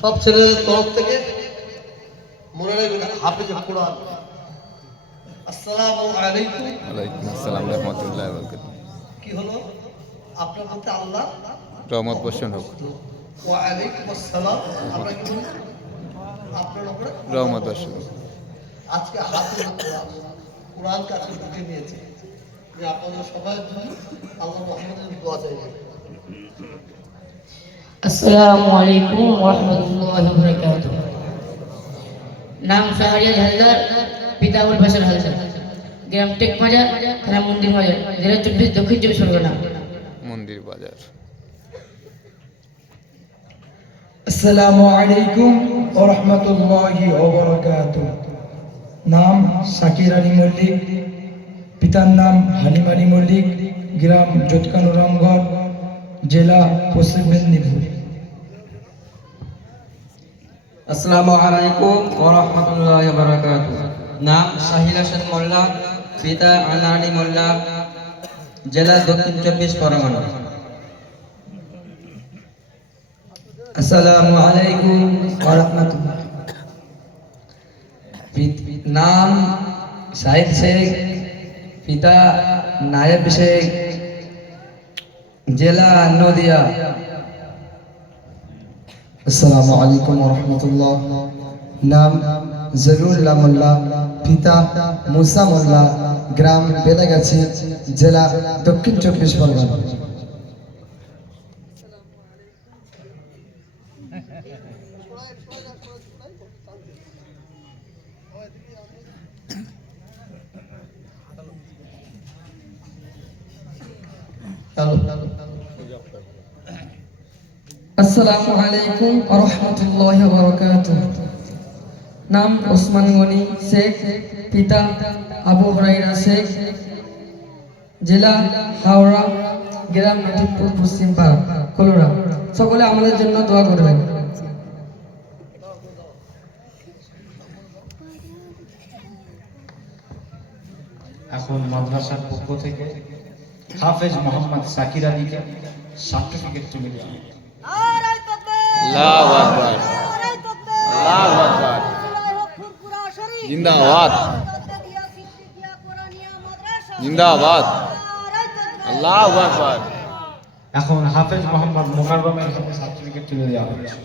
সব ছেলেদের তরফ থেকে মনে রাখবেন হাফেজ কোরআন। আসসালামু আলাইকুম। ওয়ালাইকুম আসসালাম রহমতুল্লাহ বরকাত কি হলো? আপনার প্রতি আল্লাহ রহমত বর্ষণ হোক। ওয়া আলাইকুম আসসালাম আমরা কি বলি আপনার উপরে রহমত বর্ষণ হোক। আজকে হাতে কোরআন কোরআন কাছে ঢুকে নিয়েছে। যে আপনাদের সবাই জন্য আল্লাহ রহমতের দোয়া চাইবেন আসসালামু আলাইকুম ওয়াবারাকাতুহ নাম শাহরিয়ার হালদার পিতা আবুল বাশার হালদার। গ্রাম টেক বাজার থানা মন্দির বাজার জেলা চব্বিশ দক্ষিণ চব্বিশ পরগনা। মন্দির বাজার। আসসালামু আলাইকুম ওয়া রাহমাতুল্লাহি নাম শাকির আলী মল্লিক, পিতার নাম হালিম আলী মল্লিক, গ্রাম রামঘর জেলা পশ্চিম মেদিনীপুর। আসসালামু আলাইকুম ওয়া রাহমাতুল্লাহি ওয়া নাম শাহিল হাসান মোল্লা, পিতা আলী মোল্লা, জেলা দক্ষিণ চব্বিশ পরগনা। আসসালামু আলাইকুম ওয়া রাহমাতুল্লাহ। নাম সাহিদ শেখ, পিতা নায়েব শেখ, জেলা নদিয়া। আসসালামু আলাইকুম ওয়া রাহমাতুল্লাহ। নাম জরুল্লাহ মোল্লা, পিতা মুসা মোল্লা, গ্রাম বেলাগাছি, জেলা দক্ষিণ চব্বিশ পরগনা। আসসালামু আলাইকুম রাহমাতুল্লাহি ওয়া বারাকাতুহু নাম ওসমান গনি শেখ পিতা আবু হুরাইরা শেখ জেলা হাওড়া গ্রাম পাড়া কলোরা সকলে আমাদের জন্য দোয়া করবেন। এখন মাদ্রাসার পক্ষ থেকে হাফেজ মোহাম্মদ সাকির আলীকে সার্টিফিকেট তুলে দেওয়া জিন্দাবাদ। জিন্দাবাদ। আল্লাহু আকবার। এখন হাফেজ মোহাম্মদ মোকাররমের হাতে সার্টিফিকেট তুলে দেওয়া হচ্ছে